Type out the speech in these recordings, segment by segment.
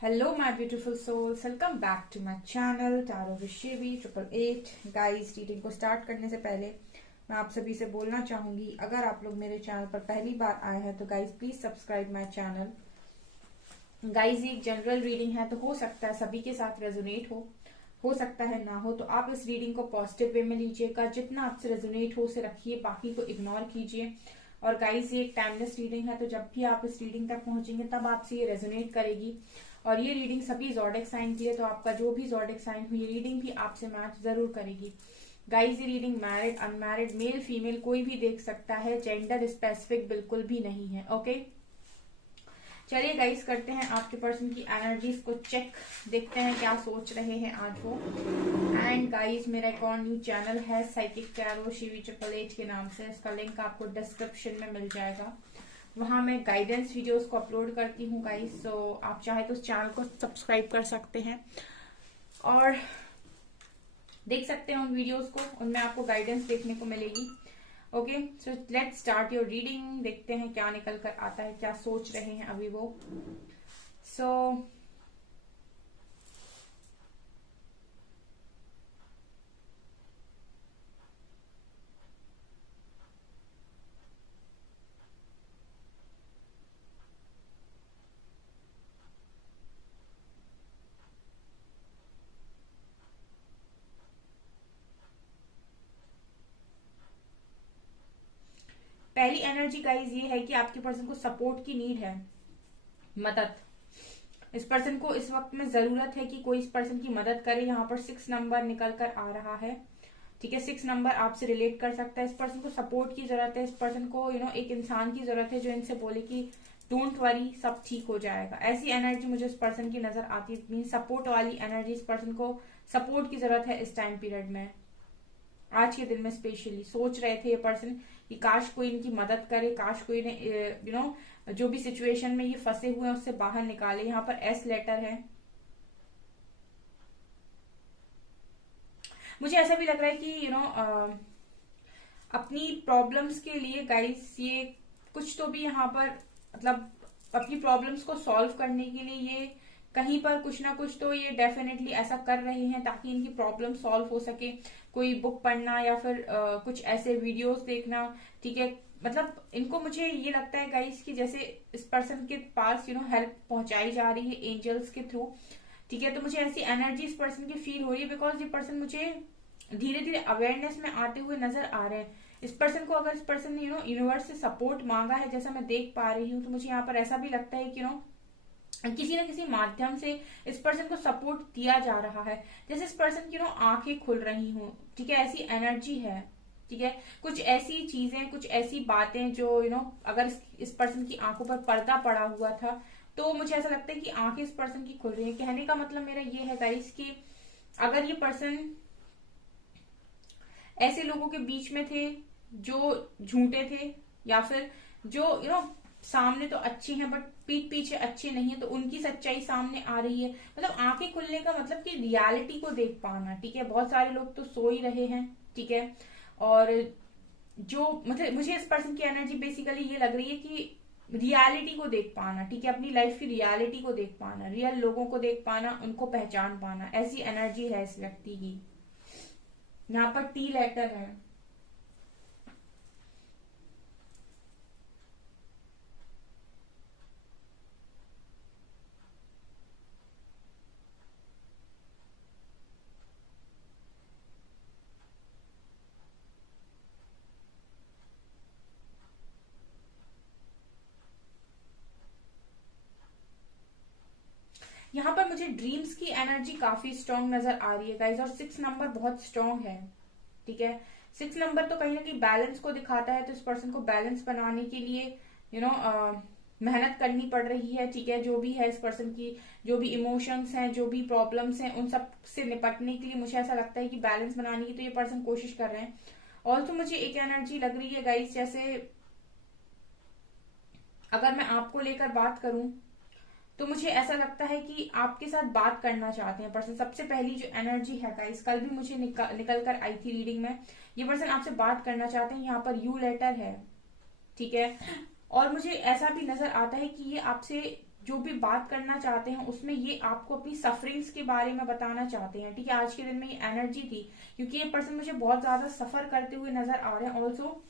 Hello my beautiful souls, welcome back to my channel Tarot with Shivi 888 guys. Reading को start करने से पहले मैं आप सभी से बोलना चाहूंगी, अगर आप लोग मेरे चैनल पर पहली बार आए हैं तो guys please subscribe my channel. Guys ये एक जनरल रीडिंग है, तो हो सकता है सभी के साथ रेजोनेट हो सकता है ना हो, तो आप इस रीडिंग को पॉजिटिव वे में लीजिएगा। जितना आपसे रेजोनेट हो उसे रखिए, बाकी को इग्नोर कीजिए। और गाइस ये एक टाइमलेस रीडिंग है, तो जब भी आप इस रीडिंग तक पहुंचेंगे तब आपसे ये रेजोनेट करेगी। और ये रीडिंग सभी ज़ोडिएक साइन की है, तो आपका जो भी ज़ोडिएक साइन हो ये रीडिंग भी आपसे मैच जरूर करेगी। गाइस ये reading married unmarried male female कोई भी देख सकता है, जेंडर स्पेसिफिक बिल्कुल भी नहीं है। ओके चलिए गाइस करते हैं आपके पर्सन की एनर्जीज को चेक, देखते हैं क्या सोच रहे हैं आज वो। एंड गाइस मेरा एक और न्यू चैनल है साइकिक टैरो शिवी 888 के नाम से, इसका लिंक आपको डिस्क्रिप्शन में मिल जाएगा। वहां मैं गाइडेंस वीडियोस को अपलोड करती हूँ गाइस, सो आप चाहे तो उस चैनल को सब्सक्राइब कर सकते हैं और देख सकते हैं उन वीडियोस को, उनमें आपको गाइडेंस देखने को मिलेगी। Okay so let's start your reading, देखते हैं क्या निकल कर आता है, क्या सोच रहे हैं अभी वो। सो पहली एनर्जी गाइज ये है कि आपके पर्सन को सपोर्ट की नीड है, मदद। इस पर्सन को इस वक्त में जरूरत है कि कोई इस पर्सन की मदद करे। यहाँ पर 6 नंबर निकल कर आ रहा है, ठीक है। 6 नंबर आपसे रिलेट कर सकता है। इस पर्सन को सपोर्ट की जरूरत है, इस पर्सन को एक इंसान की जरूरत है जो इनसे बोले कि डोंट वरी, सब ठीक हो जाएगा। ऐसी एनर्जी मुझे इस पर्सन की नजर आती है, मीन सपोर्ट वाली एनर्जी। इस पर्सन को सपोर्ट की जरूरत है इस टाइम पीरियड में, आज के दिन में स्पेशली। सोच रहे थे ये पर्सन कि काश कोई इनकी मदद करे, काश कोई ने जो भी सिचुएशन में ये फंसे हुए हैं उससे बाहर निकाले। यहाँ पर एस लेटर है। मुझे ऐसा भी लग रहा है कि अपनी प्रॉब्लम्स के लिए गाइस ये कुछ तो भी यहाँ पर मतलब अपनी प्रॉब्लम्स को सॉल्व करने के लिए ये कहीं पर कुछ ना कुछ तो ये डेफिनेटली ऐसा कर रहे हैं ताकि इनकी प्रॉब्लम सॉल्व हो सके। कोई बुक पढ़ना या फिर कुछ ऐसे वीडियोस देखना, ठीक है। मतलब इनको मुझे ये लगता है गाइस कि जैसे इस पर्सन के पास हेल्प पहुंचाई जा रही है एंजल्स के थ्रू, ठीक है। तो मुझे ऐसी एनर्जी इस पर्सन की फील हो रही है, बिकॉज ये पर्सन मुझे धीरे धीरे अवेयरनेस में आते हुए नजर आ रहे हैं। इस पर्सन को अगर इस पर्सन ने यूनिवर्स से सपोर्ट मांगा है, जैसा मैं देख पा रही हूँ, तो मुझे यहाँ पर ऐसा भी लगता है कि किसी न किसी माध्यम से इस पर्सन को सपोर्ट दिया जा रहा है। जैसे इस पर्सन की आंखें खुल रही हूँ, ठीक है, ऐसी एनर्जी है, ठीक है। कुछ ऐसी चीजें, कुछ ऐसी बातें जो अगर इस पर्सन की आंखों पर पर्दा पड़ा हुआ था, तो मुझे ऐसा लगता है कि आंखें इस पर्सन की खुल रही है। कहने का मतलब मेरा ये है गाइस कि अगर ये पर्सन ऐसे लोगों के बीच में थे जो झूठे थे, या फिर जो सामने तो अच्छे हैं बट पीठ पीछे अच्छे नहीं है, तो उनकी सच्चाई सामने आ रही है। मतलब आंखें खुलने का मतलब कि रियलिटी को देख पाना, ठीक है। बहुत सारे लोग तो सो ही रहे हैं, ठीक है। और जो मतलब मुझे इस पर्सन की एनर्जी बेसिकली ये लग रही है कि रियलिटी को देख पाना, ठीक है। अपनी लाइफ की रियलिटी को देख पाना, रियल लोगों को देख पाना, उनको पहचान पाना, ऐसी एनर्जी है इस व्यक्ति की। यहाँ पर टी लेटर है। यहाँ पर मुझे ड्रीम्स की एनर्जी काफी स्ट्रांग नजर आ रही है गाइज, और 6 नंबर बहुत स्ट्रांग है, ठीक है। 6 नंबर तो कहीं ना कहीं बैलेंस को दिखाता है, तो इस पर्सन को बैलेंस बनाने के लिए मेहनत करनी पड़ रही है, ठीक है। जो भी है इस पर्सन की, जो भी इमोशंस हैं, जो भी प्रॉब्लम्स हैं, उन सब से निपटने के लिए मुझे ऐसा लगता है कि बैलेंस बनाने की तो ये पर्सन कोशिश कर रहे हैं। ऑल्सो मुझे एक एनर्जी लग रही है गाइज, जैसे अगर मैं आपको लेकर बात करूं तो मुझे ऐसा लगता है कि आपके साथ बात करना चाहते हैं पर्सन। सबसे पहली जो एनर्जी है गाइस, कल भी मुझे निकल कर आई थी रीडिंग में, ये पर्सन आपसे बात करना चाहते हैं। यहाँ पर यू लेटर है, ठीक है। और मुझे ऐसा भी नजर आता है कि ये आपसे जो भी बात करना चाहते हैं उसमें ये आपको अपनी सफरिंग्स के बारे में बताना चाहते हैं, ठीक है। आज के दिन में ये एनर्जी थी, क्योंकि ये पर्सन मुझे बहुत ज्यादा सफर करते हुए नजर आ रहे हैं। ऑल्सो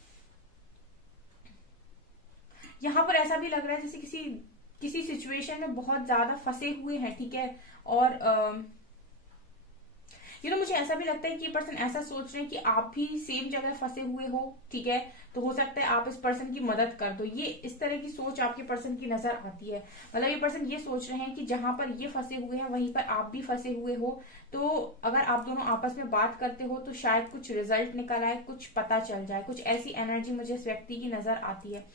यहाँ पर ऐसा भी लग रहा है जैसे किसी किसी सिचुएशन में बहुत ज्यादा फंसे हुए हैं, ठीक है। और मुझे ऐसा भी लगता है कि ये पर्सन ऐसा सोच रहे हैं कि आप भी सेम जगह फंसे हुए हो, ठीक है। तो हो सकता है आप इस पर्सन की मदद कर दो, ये इस तरह की सोच आपके पर्सन की नजर आती है। मतलब ये पर्सन ये सोच रहे हैं कि जहां पर ये फंसे हुए हैं वहीं पर आप भी फंसे हुए हो। तो अगर आप दोनों आपस में बात करते हो तो शायद कुछ रिजल्ट निकल आए, कुछ पता चल जाए, कुछ ऐसी एनर्जी मुझे इस व्यक्ति की नजर आती है।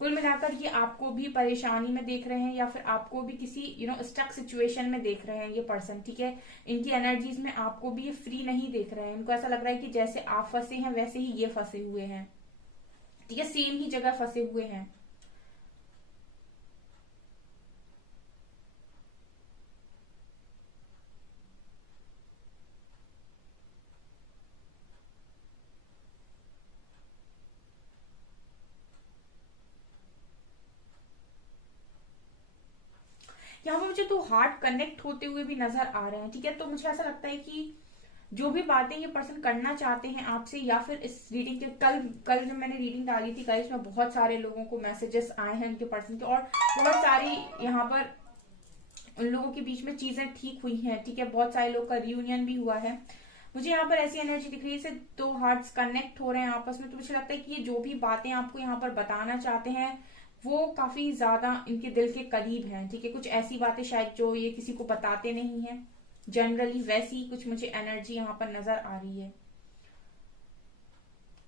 कुल मिलाकर ये आपको भी परेशानी में देख रहे हैं या फिर आपको भी किसी स्टक सिचुएशन में देख रहे हैं ये पर्सन, ठीक है। इनकी एनर्जीज में आपको भी ये फ्री नहीं देख रहे हैं। इनको ऐसा लग रहा है कि जैसे आप फंसे हैं वैसे ही ये फंसे हुए हैं, ठीक है, सेम ही जगह फंसे हुए हैं। यहाँ पर मुझे तो हार्ट कनेक्ट होते हुए भी नजर आ रहे हैं, ठीक है। तो मुझे ऐसा लगता है कि जो भी बातें ये पर्सन करना चाहते हैं आपसे, या फिर इस रीडिंग के कल कल जब मैंने रीडिंग डाली थी गाइस, में बहुत सारे लोगों को मैसेजेस आए हैं उनके पर्सन के, और बहुत सारी यहाँ पर उन लोगों के बीच में चीजें ठीक हुई हैं, ठीक है। बहुत सारे लोग का रियूनियन भी हुआ है। मुझे यहाँ पर ऐसी एनर्जी दिख रही है, दो हार्ट्स कनेक्ट हो रहे हैं आपस में। तो मुझे लगता है कि ये जो भी बातें आपको यहाँ पर बताना चाहते हैं वो काफी ज्यादा इनके दिल के करीब हैं, ठीक है। कुछ ऐसी बातें शायद जो ये किसी को बताते नहीं है जनरली, वैसी कुछ मुझे एनर्जी यहाँ पर नजर आ रही है।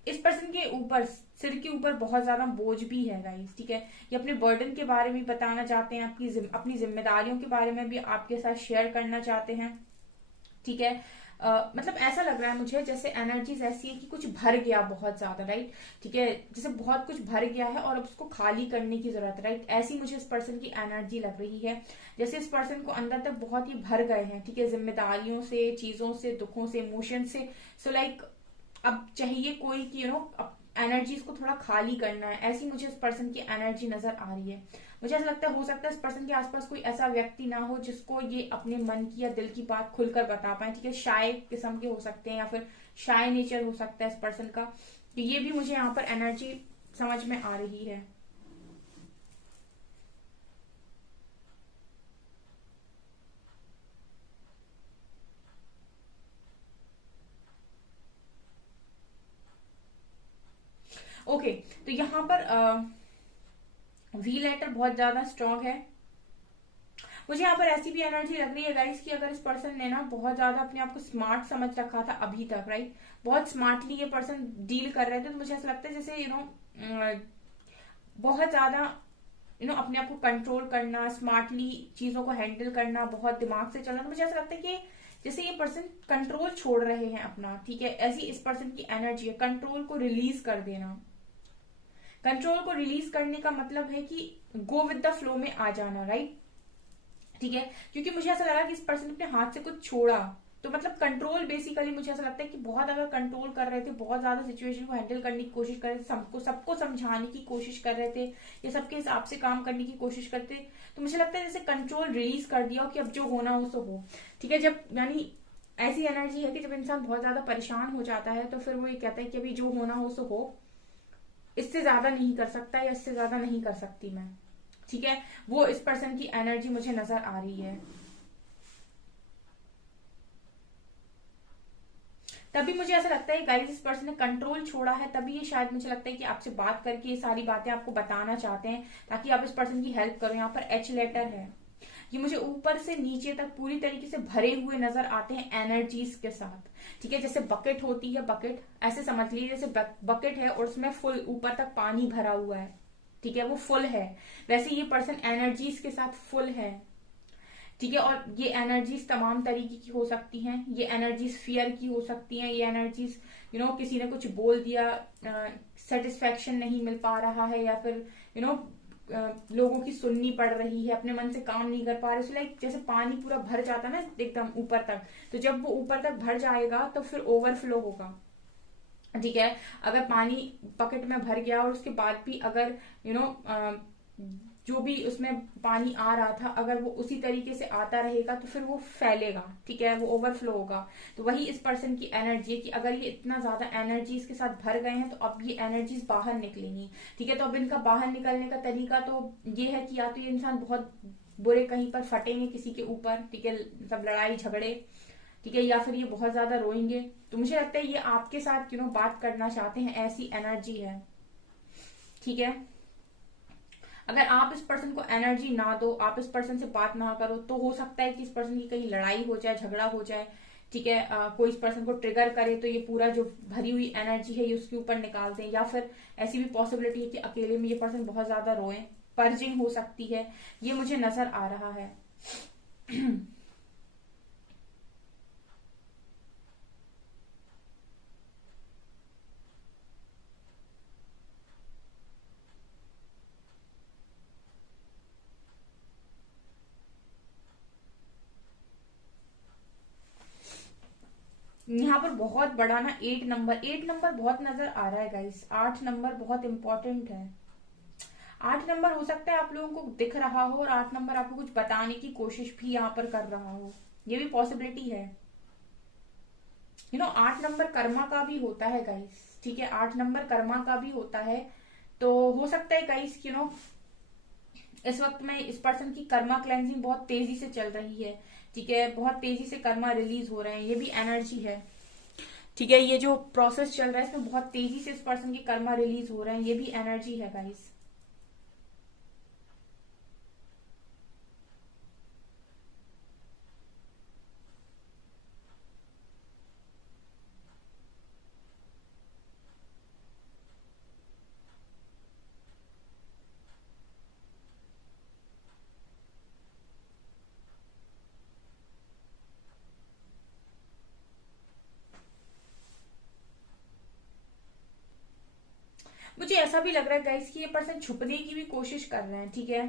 इस पर्सन के ऊपर, सिर के ऊपर बहुत ज्यादा बोझ भी है गाइस, ठीक है। ये अपने बर्डन के बारे में बताना चाहते हैं, अपनी जिम्मेदारियों के बारे में भी आपके साथ शेयर करना चाहते हैं, ठीक है। मतलब ऐसा लग रहा है मुझे जैसे एनर्जीज ऐसी है कि कुछ भर गया बहुत ज्यादा, राइट, ठीक है। जैसे बहुत कुछ भर गया है और अब उसको खाली करने की जरूरत है, राइट। ऐसी मुझे इस पर्सन की एनर्जी लग रही है, जैसे इस पर्सन को अंदर तक बहुत ही भर गए हैं, ठीक है, जिम्मेदारियों से, चीजों से, दुखों से, इमोशन से। सो लाइक अब चाहिए कोई कि एनर्जीज को थोड़ा खाली करना है, ऐसी मुझे इस पर्सन की एनर्जी नजर आ रही है। मुझे ऐसा लगता है हो सकता है इस पर्सन के आसपास कोई ऐसा व्यक्ति ना हो जिसको ये अपने मन की या दिल की बात खुलकर बता पाए, ठीक है। शाय किस्म के हो सकते हैं या फिर शाय नेचर हो सकता है इस पर्सन का। तो ये भी मुझे यहाँ पर एनर्जी समझ में आ रही है। ओके, तो यहाँ पर वी लेटर बहुत ज्यादा स्ट्रांग है। मुझे यहाँ पर ऐसी भी एनर्जी लग रही है गाइस कि अगर इस पर्सन ने ना बहुत ज्यादा अपने आप को स्मार्ट समझ रखा था अभी तक, राइट, बहुत स्मार्टली ये पर्सन डील कर रहे थे, तो मुझे ऐसा लगता है जैसे बहुत ज्यादा अपने आप को कंट्रोल करना, स्मार्टली चीजों को हैंडल करना, बहुत दिमाग से चलना। तो मुझे ऐसा लगता है कि जैसे ये पर्सन कंट्रोल छोड़ रहे हैं अपना, ठीक है। ऐसी इस पर्सन की एनर्जी है, कंट्रोल को रिलीज कर देना। कंट्रोल को रिलीज करने का मतलब है कि गो विद द फ्लो में आ जाना, राइट, ठीक है। क्योंकि मुझे ऐसा लगा कि इस पर्सन ने अपने हाथ से कुछ छोड़ा, तो मतलब कंट्रोल बेसिकली मुझे ऐसा लगता है कि बहुत अगर कंट्रोल कर रहे थे, बहुत ज्यादा सिचुएशन को हैंडल करने की कोशिश कर रहे थे, सबको समझाने की कोशिश कर रहे थे, या सबके हिसाब से काम करने की कोशिश करते, तो मुझे लगता है जैसे कंट्रोल रिलीज कर दिया कि अब जो होना हो सो हो, ठीक है। जब यानी ऐसी एनर्जी है कि जब इंसान बहुत ज्यादा परेशान हो जाता है तो फिर वो ये कहता है कि अभी जो होना हो सो हो, इससे ज्यादा नहीं कर सकता या इससे ज्यादा नहीं कर सकती मैं, ठीक है। वो इस पर्सन की एनर्जी मुझे नजर आ रही है। तभी मुझे ऐसा लगता है गाइस इस पर्सन ने कंट्रोल छोड़ा है, तभी ये शायद मुझे लगता है कि आपसे बात करके ये सारी बातें आपको बताना चाहते हैं ताकि आप इस पर्सन की हेल्प करो। यहाँ पर एच लेटर है, ये मुझे ऊपर से नीचे तक पूरी तरीके से भरे हुए नजर आते हैं एनर्जीज के साथ, ठीक है। जैसे बकेट होती है, बकेट ऐसे समझ लीजिए जैसे बकेट है और उसमें फुल ऊपर तक पानी भरा हुआ है, ठीक है, वो फुल है, वैसे ये पर्सन एनर्जीज के साथ फुल है, ठीक है। और ये एनर्जीज तमाम तरीके की हो सकती हैं, ये एनर्जीज फियर की हो सकती हैं, ये एनर्जीज किसी ने कुछ बोल दिया, सेटिस्फेक्शन नहीं मिल पा रहा है, या फिर लोगों की सुननी पड़ रही है, अपने मन से काम नहीं कर पा रहे। सो लाइक जैसे पानी पूरा भर जाता है ना एकदम ऊपर तक, तो जब वो ऊपर तक भर जाएगा तो फिर ओवरफ्लो होगा, ठीक है। अगर पानी बकेट में भर गया और उसके बाद भी अगर जो भी उसमें पानी आ रहा था, अगर वो उसी तरीके से आता रहेगा तो फिर वो फैलेगा, ठीक है, वो ओवरफ्लो होगा। तो वही इस पर्सन की एनर्जी है कि अगर ये इतना ज्यादा एनर्जीज के साथ भर गए हैं तो अब ये एनर्जीज बाहर निकलेंगी, ठीक है। तो अब इनका बाहर निकलने का तरीका तो ये है कि या तो ये इंसान बहुत बुरे कहीं पर फटेंगे किसी के ऊपर, ठीक है, सब लड़ाई झगड़े, ठीक है, या फिर ये बहुत ज्यादा रोएंगे। तो मुझे लगता है ये आपके साथ बात करना चाहते हैं, ऐसी एनर्जी है, ठीक है। अगर आप इस पर्सन को एनर्जी ना दो, आप इस पर्सन से बात ना करो, तो हो सकता है कि इस पर्सन की कहीं लड़ाई हो जाए, झगड़ा हो जाए, ठीक है। कोई इस पर्सन को ट्रिगर करे तो ये पूरा जो भरी हुई एनर्जी है ये उसके ऊपर निकाल दें, या फिर ऐसी भी पॉसिबिलिटी है कि अकेले में ये पर्सन बहुत ज्यादा रोए, पर्जिंग हो सकती है, ये मुझे नजर आ रहा है। यहाँ पर बहुत बड़ा ना 8 नंबर बहुत नजर आ रहा है गाइस। 8 नंबर बहुत इंपॉर्टेंट है। 8 नंबर हो सकता है आप लोगों को दिख रहा हो और 8 नंबर आपको कुछ बताने की कोशिश भी यहाँ पर कर रहा हो, ये भी पॉसिबिलिटी है। 8 नंबर कर्मा का भी होता है गाइस, ठीक है, 8 नंबर कर्मा का भी होता है। तो हो सकता है गाइस इस वक्त में इस पर्सन की कर्मा क्लेंजिंग बहुत तेजी से चल रही है, ठीक है, बहुत तेजी से कर्मा रिलीज हो रहे हैं, ये भी एनर्जी है, ठीक है। ये जो प्रोसेस चल रहा है इसमें बहुत तेजी से इस पर्सन की कर्मा रिलीज हो रहे हैं, ये भी एनर्जी है गाइस। मुझे ऐसा भी लग रहा है गाइस कि ये पर्सन छुपने की भी कोशिश कर रहे हैं, ठीक है।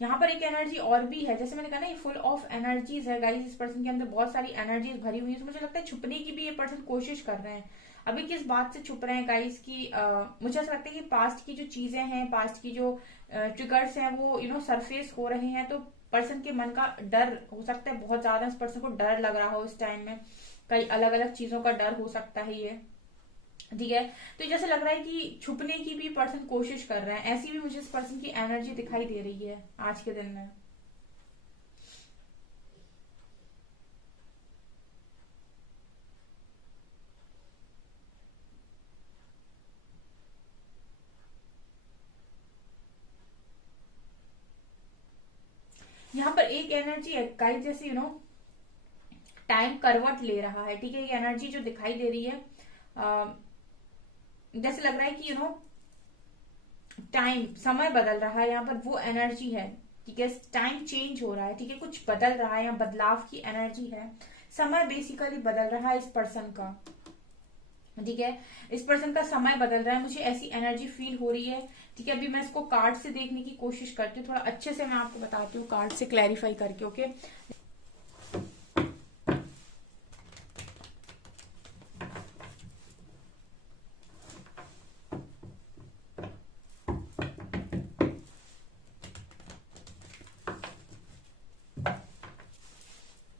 यहाँ पर एक एनर्जी और भी है, जैसे मैंने कहा ना ये फुल ऑफ एनर्जीज है गाइस, इस पर्सन के अंदर बहुत सारी एनर्जीज भरी हुई है, तो मुझे लगता है छुपने की भी ये पर्सन कोशिश कर रहे हैं। अभी किस बात से छुप रहे हैं गाइस की मुझे ऐसा लगता है कि पास्ट की जो चीजें हैं, पास्ट की जो ट्रिगर्स हैं वो सरफेस हो रहे हैं, तो पर्सन के मन का डर हो सकता है बहुत ज्यादा, इस पर्सन को डर लग रहा हो इस टाइम में, कई अलग अलग चीजों का डर हो सकता है ये, ठीक है। तो जैसे लग रहा है कि छुपने की भी पर्सन कोशिश कर रहे हैं, ऐसी भी मुझे इस पर्सन की एनर्जी दिखाई दे रही है आज के दिन में। यहाँ पर एक एनर्जी है गाइस, जैसे टाइम करवट ले रहा है, ठीक है। ये एनर्जी जो दिखाई दे रही है जैसे लग रहा है कि टाइम समय बदल रहा है, यहाँ पर वो एनर्जी है, ठीक है। टाइम चेंज हो रहा है, ठीक है, कुछ बदल रहा है, यहाँ बदलाव की एनर्जी है, समय बेसिकली बदल रहा है इस पर्सन का, ठीक है। इस पर्सन का समय बदल रहा है, मुझे ऐसी एनर्जी फील हो रही है, ठीक है। अभी मैं इसको कार्ड से देखने की कोशिश करती हूँ, थोड़ा अच्छे से मैं आपको बताती हूँ कार्ड से क्लैरिफाई करके, ओके।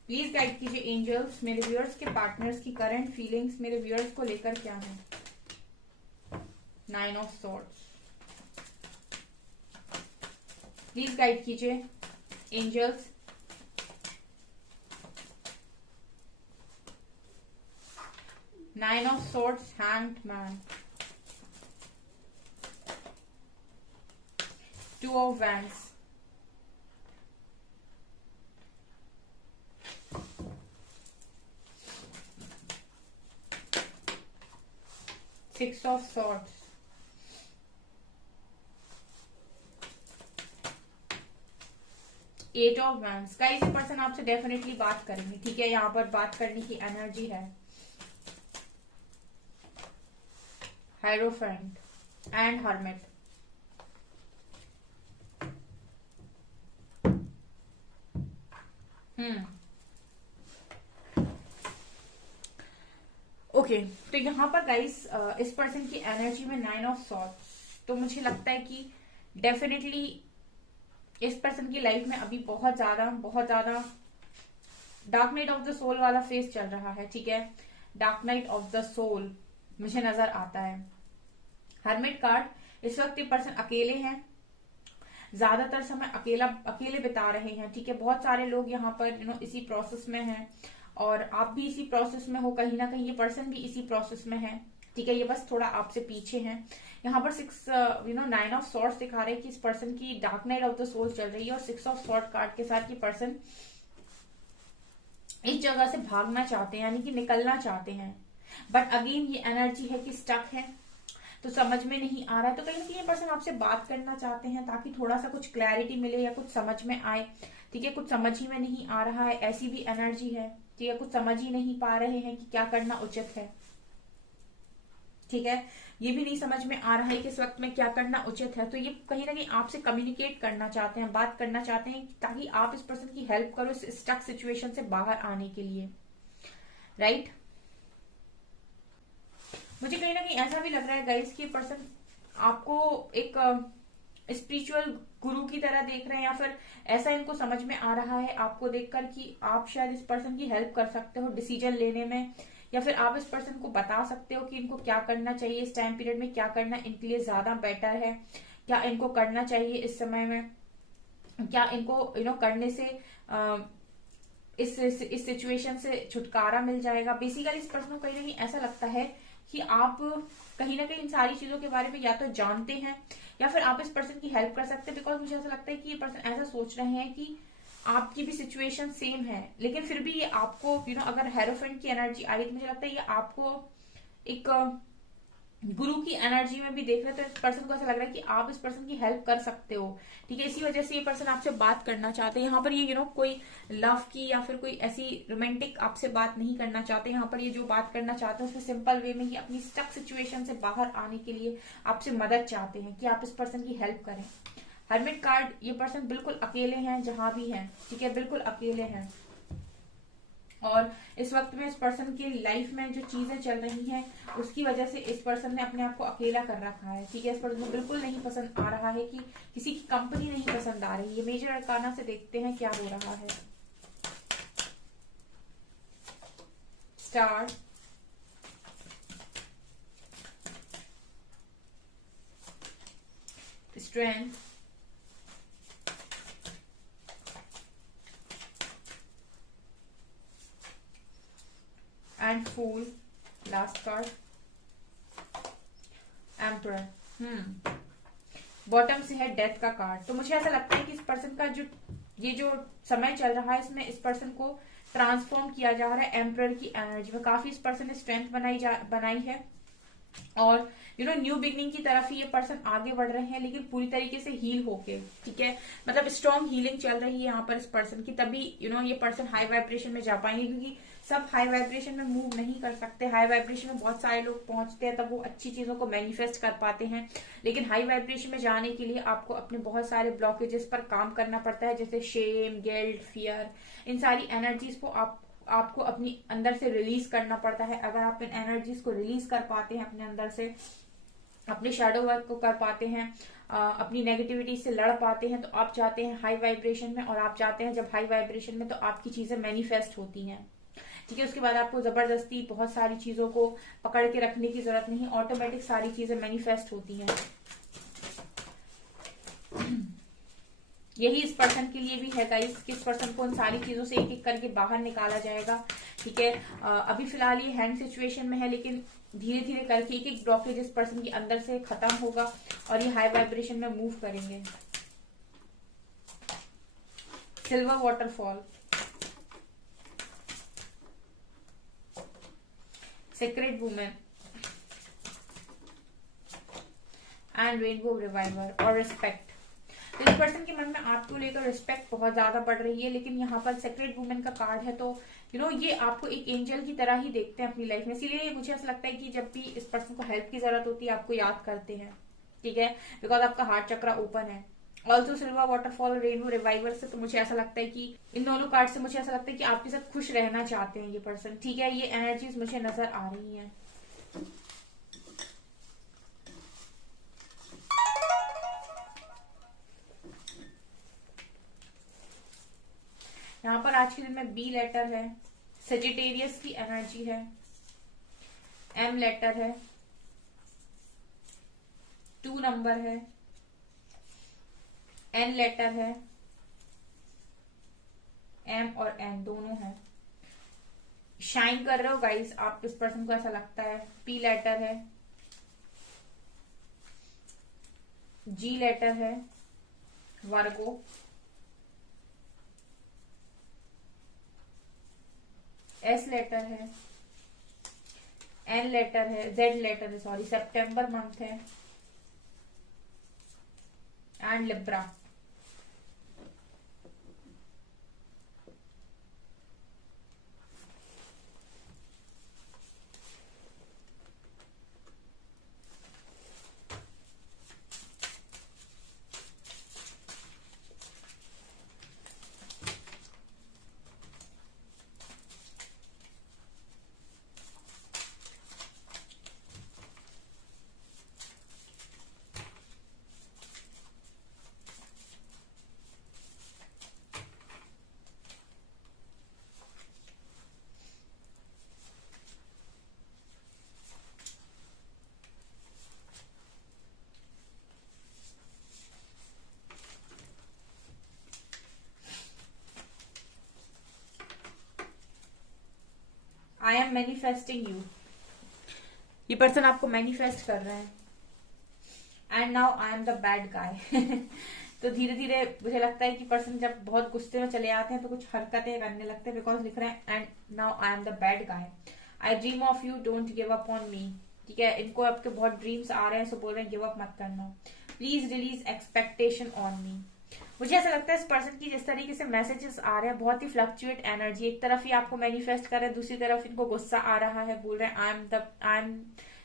प्लीज गाइड कीजिए एंजल्स, मेरे व्यूअर्स के पार्टनर्स की करंट फीलिंग्स मेरे व्यूअर्स को लेकर क्या है। 9 ऑफ सॉर्ड्स, प्लीज गाइड कीजिए angels. 9 of swords, hanged man, 2 of wands, 6 of swords, 8 of wands. Guys ये पर्सन आपसे डेफिनेटली बात करेंगे, ठीक है, यहाँ पर बात करने की एनर्जी है। Hierophant and hermit, okay. तो यहाँ पर गाइस इस पर्सन की एनर्जी में 9 ऑफ सॉर्ड्स, तो मुझे लगता है कि डेफिनेटली इस पर्सन की लाइफ में अभी बहुत ज्यादा dark night of the soul वाला फेस चल रहा है, ठीक है। Dark night of the soul मुझे नजर आता है। हर्मिट कार्ड, इस वक्त ये पर्सन अकेले हैं, ज्यादातर समय अकेले बिता रहे हैं, ठीक है। बहुत सारे लोग यहाँ पर इसी प्रोसेस में हैं और आप भी इसी प्रोसेस में हो, कहीं ना कहीं ये पर्सन भी इसी प्रोसेस में है, ठीक है। ये बस थोड़ा आपसे पीछे हैं। यहाँ पर 9 ऑफ सॉर्ड्स दिखा रहे हैं कि इस पर्सन की dark night of the soul चल रही है और 6 ऑफ सॉर्ड कार्ड के साथ ये पर्सन इस जगह से भागना चाहते हैं, यानी कि निकलना चाहते हैं। बट अगेन ये एनर्जी है कि स्टक है, तो समझ में नहीं आ रहा है। तो कहीं ना कहीं ये पर्सन आपसे बात करना चाहते हैं ताकि थोड़ा सा कुछ क्लैरिटी मिले या कुछ समझ में आए, ठीक है। कुछ समझ ही में नहीं आ रहा है, ऐसी भी एनर्जी है, ठीक है। कुछ समझ ही नहीं पा रहे हैं कि क्या करना उचित है, ठीक है। ये भी नहीं समझ में आ रहा है कि इस वक्त में क्या करना उचित है। तो ये कहीं ना कहीं आपसे कम्युनिकेट करना चाहते हैं, बात करना चाहते हैं ताकि आप इस पर्सन की हेल्प करो इस स्टक सिचुएशन से बाहर आने के लिए, राइट। मुझे कहीं ना कहीं ऐसा भी लग रहा है गाइस कि पर्सन आपको एक स्पिरिचुअल गुरु की तरह देख रहे हैं, या फिर ऐसा इनको समझ में आ रहा है आपको देखकर कि आप शायद इस पर्सन की हेल्प कर सकते हो डिसीजन लेने में, या फिर आप इस पर्सन को बता सकते हो कि इनको क्या करना चाहिए, इस टाइम पीरियड में क्या करना इनके लिए ज्यादा बेटर है, क्या इनको करना चाहिए इस समय में, क्या इनको करने से इस सिचुएशन से छुटकारा मिल जाएगा। बेसिकली इस पर्सन को कहीं ना कहीं ऐसा लगता है कि आप कहीं ना कहीं इन सारी चीजों के बारे में या तो जानते हैं या फिर आप इस पर्सन की हेल्प कर सकते हैं। बिकॉज मुझे ऐसा लगता है कि ये पर्सन ऐसा सोच रहे हैं कि आपकी भी सिचुएशन सेम है, लेकिन फिर भी ये आपको अगर हेरोफेंट की एनर्जी आई तो मुझे लगता है ये आपको एक गुरु की एनर्जी में भी देख रहे, तो इस पर्सन को ऐसा लग रहा है कि आप इस पर्सन की हेल्प कर सकते हो, ठीक है। इसी वजह से ये पर्सन आपसे बात करना चाहते हैं। यहाँ पर ये कोई लव की या फिर कोई ऐसी रोमांटिक आपसे बात नहीं करना चाहते। यहाँ पर ये जो बात करना चाहते हैं उसमें सिंपल वे में ही अपनी स्टक सिचुएशन से बाहर आने के लिए आपसे मदद चाहते हैं कि आप इस पर्सन की हेल्प करें। हर्मिट कार्ड, ये पर्सन बिल्कुल अकेले हैं जहां भी हैं, ठीक है, बिल्कुल अकेले हैं। और इस वक्त में इस पर्सन की लाइफ में जो चीजें चल रही हैं उसकी वजह से इस पर्सन ने अपने आप को अकेला कर रखा है, ठीक है। इस पर्सन को बिल्कुल नहीं पसंद आ रहा है कि किसी की कंपनी नहीं पसंद आ रही है। मेजर अरकाना से देखते हैं क्या हो रहा है। Star, strength, and fool, last card, emperor. Bottom से है डेथ का कार्ड। तो मुझे ऐसा लगता है कि इस पर्सन का जो समय चल रहा है इसमें इस पर्सन को ट्रांसफॉर्म किया जा रहा है एम्परर की एनर्जी में। काफी इस पर्सन ने स्ट्रेंथ बनाई है और न्यू बिगनिंग की तरफ ही ये पर्सन आगे बढ़ रहे हैं, लेकिन पूरी तरीके से हील होके, ठीक है। मतलब स्ट्रॉन्ग हीलिंग चल रही है यहाँ पर इस पर्सन की, तभी ये पर्सन हाई वाइब्रेशन में जा पाएंगे, क्योंकि सब हाई वाइब्रेशन में मूव नहीं कर सकते। हाई वाइब्रेशन में बहुत सारे लोग पहुंचते हैं तब वो अच्छी चीजों को मैनिफेस्ट कर पाते हैं, लेकिन हाई वाइब्रेशन में जाने के लिए आपको अपने बहुत सारे ब्लॉकेजेस पर काम करना पड़ता है, जैसे शेम, गिल्ट, फियर। इन सारी एनर्जीज को आपको अपनी अंदर से रिलीज करना पड़ता है। अगर आप इन एनर्जीज को रिलीज कर पाते हैं अपने अंदर से, अपने शैडो वर्क को कर पाते हैं, अपनी नेगेटिविटी से लड़ पाते हैं, तो आप जाते हैं हाई वाइब्रेशन में। और आप जाते हैं जब हाई वाइब्रेशन में तो आपकी चीजें मैनिफेस्ट होती हैं, ठीक है। उसके बाद आपको जबरदस्ती बहुत सारी चीजों को पकड़ के रखने की जरूरत नहीं, ऑटोमेटिक सारी चीजें मैनिफेस्ट होती हैं। यही इस पर्सन के लिए भी है गाइस कि इस पर्सन को उन सारी चीजों से एक एक करके बाहर निकाला जाएगा, ठीक है। अभी फिलहाल ये हैंड सिचुएशन में है, लेकिन धीरे धीरे करके एक एक ब्लॉकेज इस पर्सन के अंदर से खत्म होगा और ये हाई वाइब्रेशन में मूव करेंगे। Silver waterfall, sacred women and rainbow reviver और रिस्पेक्ट। इस पर्सन के मन में आपको लेकर रिस्पेक्ट बहुत ज्यादा बढ़ रही है, लेकिन यहाँ पर सेक्रेट वुमेन का कार्ड है, तो ये आपको एक एंजल की तरह ही देखते हैं अपनी लाइफ में। इसीलिए मुझे ऐसा लगता है कि जब भी इस पर्सन को हेल्प की जरूरत होती है आपको याद करते हैं, ठीक है, बिकॉज आपका हार्ट चक्र ओपन है। Also silver waterfall, rainbow reviver से तो मुझे ऐसा लगता है कि इन दोनों कार्ड से मुझे ऐसा लगता है कि आपके साथ खुश रहना चाहते हैं ये पर्सन, ठीक है। ये एनर्जीज मुझे नजर आ रही है। यहाँ पर आज के दिन में बी लेटर है, सेजिटेरियस की एनर्जी है, एम लेटर है, 2 नंबर है, एन लेटर है, एम और एन दोनों है। शाइन कर रहे हो गाइस आप, इस पर्सन को ऐसा लगता है। पी लेटर है, जी लेटर है, वर्गो, एस लेटर है, एन लेटर है, जेड लेटर है, सॉरी सितंबर मंथ है, and Libra. I am manifesting you, ये पर्सन आपको मैनिफेस्ट कर रहा है। And now I am the bad guy. तो धीरे धीरे मुझे लगता है कि पर्सन जब बहुत गुस्से में चले आते हैं तो कुछ हरकतें करने लगते हैं, बिकॉज लिख रहे हैं and now I am the bad guy, I dream of you, don't give up on me. ठीक है, इनको आपके बहुत ड्रीम्स आ रहे हैं, सो बोल रहे हैं गिव अप मत करना, प्लीज रिलीज एक्सपेक्टेशन ऑन मी। मुझे ऐसा लगता है इस पर्सन की जिस तरीके से मैसेजेस आ रहे हैं बहुत ही फ्लक्चुएट एनर्जी, एक तरफ ही आपको मैनिफेस्ट कर रहे हैं, दूसरी तरफ इनको गुस्सा आ रहा है, बोल रहे हैं I am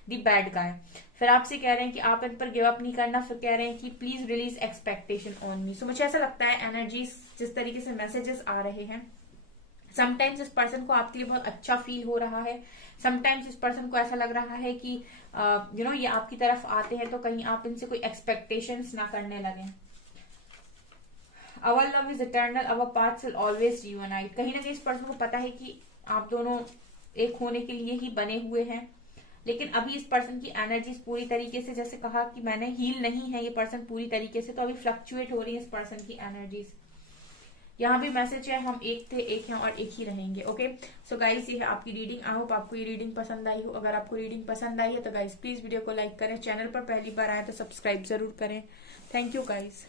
the bad guy. फिर आपसे कह रहे हैं कि आप इन पर गिव अप नहीं करना, फिर कह रहे हैं कि please release expectation on me. So मुझे ऐसा लगता है एनर्जी जिस तरीके से मैसेजेस आ रहे हैं, समटाइम्स इस पर्सन को आपके लिए बहुत अच्छा फील हो रहा है, समटाइम्स इस पर्सन को ऐसा लग रहा है कि ये आपकी तरफ आते हैं तो कहीं आप इनसे कोई एक्सपेक्टेशंस ना करने लगे। Our love is eternal, our paths will always reunite। कहीं ना कहीं इस पर्सन को पता है कि आप दोनों एक होने के लिए ही बने हुए हैं, लेकिन अभी इस पर्सन की एनर्जीज पूरी तरीके से, जैसे कहा कि मैंने, हील नहीं है ये पर्सन पूरी तरीके से, तो अभी फ्लक्चुएट हो रही है इस पर्सन की एनर्जीज। यहाँ भी मैसेज है हम एक थे, एक हैं और एक ही रहेंगे। ओके सो गाइस, ये है आपकी रीडिंग। आई होप आपको ये रीडिंग पसंद आई हो। अगर आपको रीडिंग पसंद आई है तो गाइस प्लीज वीडियो को लाइक करें, चैनल पर पहली बार आए तो सब्सक्राइब जरूर करें। Thank you guys.